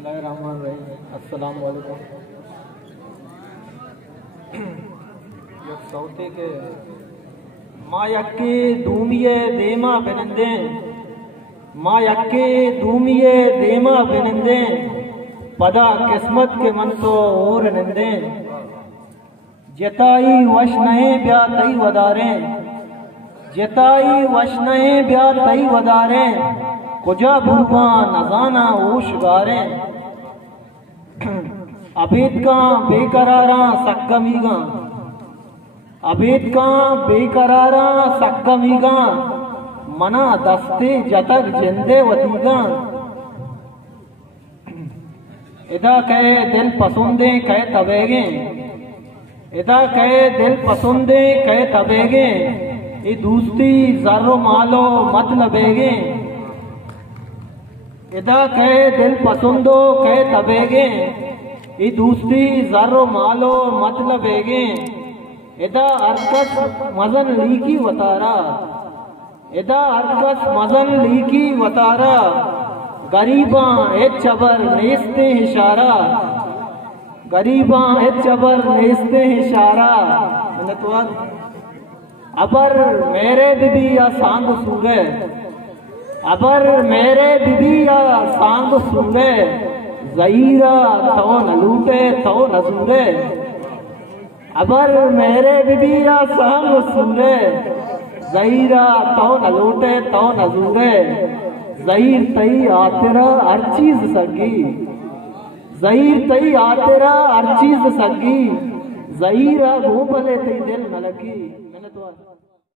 बिस्मिल्लाहिर्रहमानिर्रहीम। अस्सलाम वालेकुम। सौते के माँ यक्के दूमिये देमा बिनंदे, माँ यक्के दूमिये देमा बिनंदे, पदा किस्मत के मन तो और नंदे, जताई वश नहे ब्या तई वदारे, जताई वश नहे ब्या तई वदारे, कुजा बुरबा नजाना ओश गारे, अबेद का बेकरारा सक्कमीगा, अबेद का बेकरारा सक्कमीगा, मना दस्ते जतक जिंदे वतीगा, इदा कहे दिल पसंदे कहे तबेगे, इदा कहे दिल पसंदे कहे तबेगे, ये दोस्ती जर्रो मालो मतलबेगे, इदा कहे दिल पसंदो कहे तबेगे, ये दोस्ती जर्रो मालो मतलबेगे, इदा अरकस मजन लीकी वतारा, इदा अरकस मजन लीकी वतारा, गरीबा एक चबर नेस्ते इशारा, गरीबा एक चबर नेस्ते इशारा, अबर मेरे बिबी या सांग सूंगे, अबर मेरे बिबी या सांग सूंगे, ज़हीरा तो न लूटे तो न सूंगे, अबर मेरे बिबी या सांग सूंगे, ज़हीरा तो न लूटे तो न सूंगे, ज़हीर तई आतेरा हर चीज सगी, ज़हीर तई आतेरा हर चीज सगी, ज़हीरा घूम भले तई दिल न लगी।